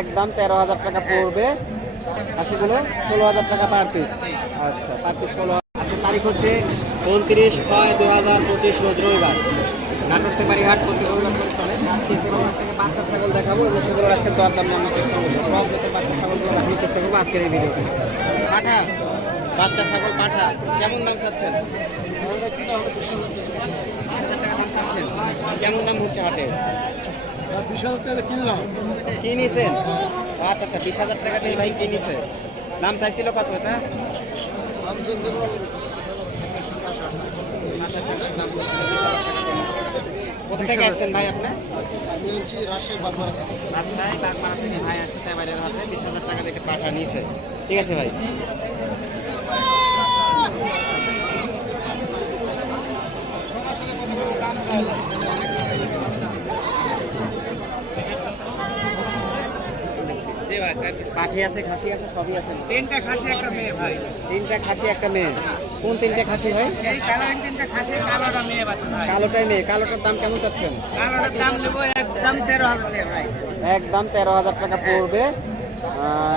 একদম তেরো হাজার টাকা পড়বে। খাসিগুলো ষোলো হাজার টাকা পার পিস আচ্ছা পার পিস ষোলো তারিখ হচ্ছে উনত্রিশ ছয় দু হাজার পঁচিশ রোজ রবিবার নাটকতে বাড়ি হাট প্রতি চলে। আজকে ছাগল দেখাবো এবং সেগুলো আজকে দর দাম জানার বাচ্চা ছাগল পাঠা, কেমন দাম চাচ্ছেন। কেমন দাম হচ্ছে হাটে? বিশ হাজার টাকা কিনলাম কি নিছেন? আচ্ছা আচ্ছা বিশ হাজার টাকা দিয়ে ভাই কি নিছে? দাম চাইছিল কত এটা? কোথা থেকে আসছেন ভাই আপনি? রাজশাহী বাগমারা আচ্ছা থেকে ভাই আসছে, তাই বাইরের হাতে হাজার টাকা থেকে পাঠা নিছে। ঠিক আছে ভাই ভাই। পাখি আছে খাসি আছে সবই আছে। তিনটা খাসি একটা মেয়ে ভাই। তিনটা খাসি একটা মেয়ে। কোন তিনটা খাসি ভাই? এই কালার তিনটা খাসি কালোটা মেয়ে বাচ্চা ভাই। কালোটাই মেয়ে। কালোটার দাম কেমন চাচ্ছেন? কালোটার দাম নেব একদম তেরো হাজার টাকা ভাই। একদম তেরো হাজার টাকা পড়বে।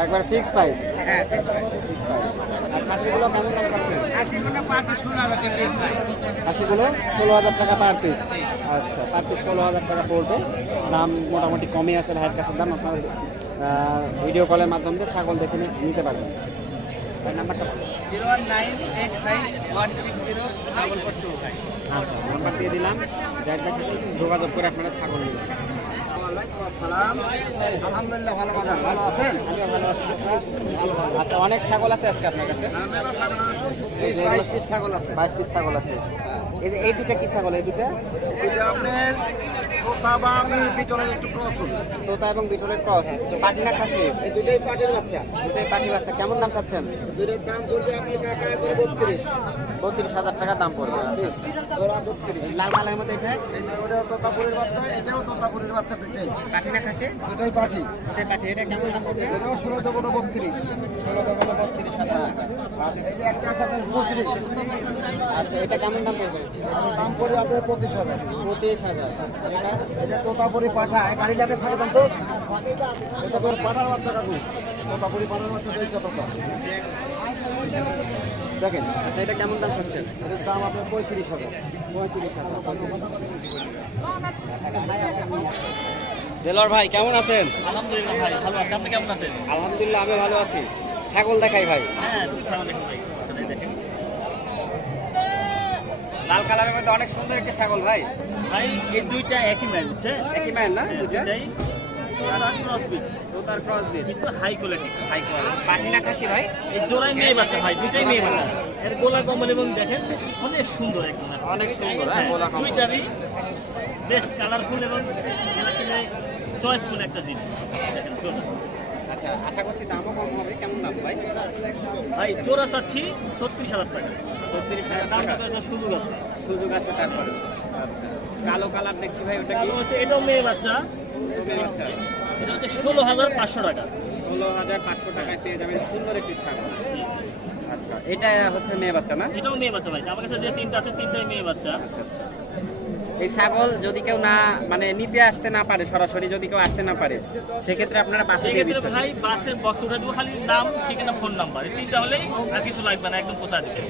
একবার ফিক্স প্রাইস হ্যাঁ ফিক্স প্রাইস খাসিগুলো কেমন দাম খাসিগুলো ষোলো হাজার টাকা পার পিস আচ্ছা পার পিস ষোলো হাজার টাকা পড়বে। দাম মোটামুটি কমে আছে ভাইয়ের কাছে। দাম আপনার ভিডিও কলের মাধ্যমে ছাগল দেখে নিতে পারবেন। নাম্বারটা বলুন। Zero one nine eight five one six zero double four two ভাই আচ্ছা নাম্বার দিয়ে দিলাম। যার সাথে যোগাযোগ করে আপনারা ছাগল নেবেন। আলহামদুলিল্লাহ ভালো বাজার ভালো আছেন? ভালো আছি আচ্ছা অনেক ছাগল আছে আজকে আপনার কাছে? বাইশ পিস ছাগল আছে। বাইশ পিস ছাগল আছে। এই এই দুটা কি ছাগল? এই দুটা আপনার কোথা বা আমি পিছনের একটু ক্রস হল তোতা এবং বিটলের ক্রস পাটি না খাসি? এই দুটোই পাটের বাচ্চা। দুটাই পাটি বাচ্চা। কেমন দাম চাচ্ছেন? দুটোর দাম পড়বে আপনি কাকা করে বত্রিশ। বত্রিশ হাজার টাকা দাম পড়বে বত্রিশ। লাল মালের মধ্যে এটা? ওটা তোতাপুরের বাচ্চা এটাও তোতাপুরের বাচ্চা দুটোই পাটি না খাসি? দুটোই পাঠি দুটাই পাটি। এটা কেমন দাম পড়বে? এটাও ষোলো তো বত্রিশ। ষোলো টাকা বত্রিশ হাজার। টাকা এই যে একটা আছে আপনার পঁচিশ আচ্ছা এটা কেমন দাম পড়বে? দাম পড়বে আপনার পঁচিশ হাজার। পঁচিশ হাজার। এটা? এটা তোতাপুরি পাঠা এই গাড়িটা আপনি ফাটাতেন তো? এটা পাঠার বাচ্চা কাকু। তোতাপুরি পাঠার বাচ্চা বেশ তোতা দেখেন। আচ্ছা এটা কেমন দাম চাচ্ছেন এটার দাম আপনার পঁয়ত্রিশ হাজার। পঁয়ত্রিশ হাজার। ভাই কেমন আছেন? আলহামদুলিল্লাহ ভাই ভালো আছে। আপনি কেমন আছেন? আলহামদুলিল্লাহ আমি ভালো আছি। ছাগল দেখাই ভাই। হ্যাঁ আচ্ছা, লাল কালারের মধ্যে অনেক সুন্দর একটি ছাগল ভাই। ভাই এই দুইটা একই ম্যাচ হচ্ছে একই মায়ের না? দুইটা? দুইটাই। হাই কোয়ালিটি হাই কোয়ালিটি পাটি না খাসি ভাই? এই জোড়াই মেয়ে বাচ্চা ভাই দুইটাই মেয়ে বাচ্চা। এর গোলা এবং দেখেন অনেক সুন্দর একদম অনেক সুন্দর, হ্যাঁ, হ্যাঁ, গোলা কম্বল। দুইটারই বেস্ট কালারফুল এবং চয়েসফুল একটা জিনিস। দেখেন আচ্ছা আশা করছি দামও কম হবে। কেমন দাম? ভাই জোড়া চাচ্ছি ছত্রিশ হাজার টাকা। ছত্রিশ হাজার টাকা? সুযোগ আছে। সুযোগ আছে তারপরে। আচ্ছা কালো কালার দেখছি ভাই ওটা কি? হচ্ছে এটাও মেয়ে বাচ্চা। আচ্ছা এটা হচ্ছে ষোলো হাজার পাঁচশো টাকা। ষোলো হাজার পাঁচশো টাকায় পেয়ে যাবেন সুন্দর একটি ছাগল আচ্ছা এটা হচ্ছে মেয়ে বাচ্চা না? এটাও মেয়ে বাচ্চা ভাই আমার কাছে যে তিনটা আছে তিনটাই মেয়ে বাচ্চা। আচ্ছা আচ্ছা। এই ছাগল যদি কেউ না মানে নিতে আসতে না পারে সরাসরি যদি কেউ আসতে না পারে সেক্ষেত্রে আপনারা পাশে দিয়ে সেক্ষেত্রে দিচ্ছেন। ভাই বাসের বক্স উঠে দেবো খালি নাম ঠিকানা ফোন নাম্বার এই তিনটা হলেই আর কিছু লাগবে না একদম পোষা দিবে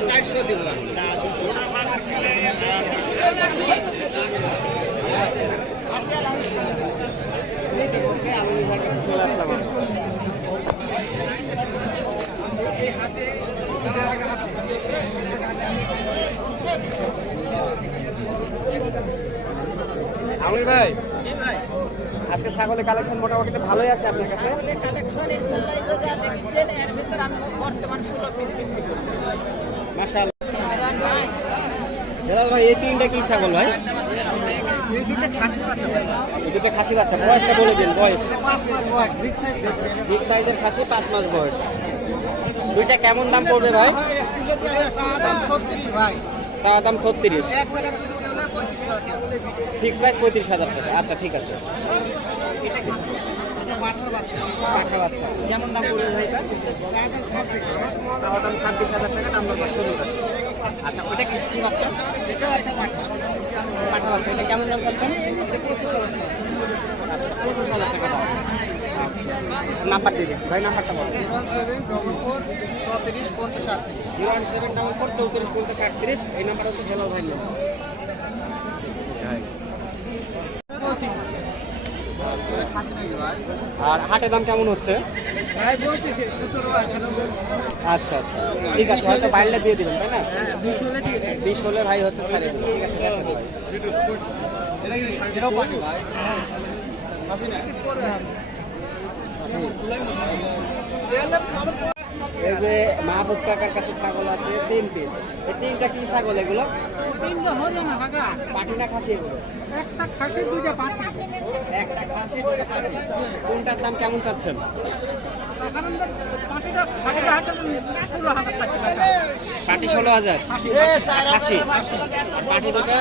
চারশো দিব আজকে ছাগলের কালেকশন মোটামুটি ভালোই আছে আপনার কাছে? কালেকশন ভাই এই তিনটা কি ছাগল ভাই? এই খাসি বাচ্চা বয়সটা বলে দিন বয়স। 5 সাইজের খাসি 5 মাস বয়স। দুইটা কেমন দাম পড়বে ভাই? দাম 36 ভাই। চা দাম 36 ফিক্স প্রাইস পঁয়ত্রিশ হাজার টাকা। আচ্ছা ঠিক আছে। পাঠা বাচ্চা। কেমন দাম পড়বে ভাই দাম ছাব্বিশ হাজার টাকা দাম দরকার শুরু আচ্ছা ওটা কি কি বাচ্চা? এটা পাঠা পাঠা বাচ্চা। এটা কেমন দাম চাচ্ছেন? পঁচিশ হাজার টাকা। পঁচিশ হাজার টাকা দাম। আচ্ছা। নাম্বার দিয়ে দিচ্ছি। ভাই নাম্বারটা বলো। Zero one seven double four চৌত্রিশ পঞ্চাশ আটত্রিশ। Zero one seven double four চৌত্রিশ পঞ্চাশ আটত্রিশ। এই নাম্বার হচ্ছে হেলাল ভাই নাম্বার। আর হাটের দাম কেমন হচ্ছে? আচ্ছা আচ্ছা। ঠিক আছে, হয়তো বাইরে দিয়ে দিবেন, তাই না? বিশ হলে ভাই হচ্ছে ঠিক আছে গেছে ভাই। এই যে মাহবুজ কাকার কাছে ছাগল আছে তিন পিস এই তিনটা কি ছাগল এগুলো? তিনটা হরিয়ানা কাকা। পাটি না খাসি এগুলো। একটা খাসি দুইটা পাটি একটা খাসি দুটো পাটি কোনটার দাম কেমন চাচ্ছেন? ষোলো হাজার খাসি। পাটি দুটো?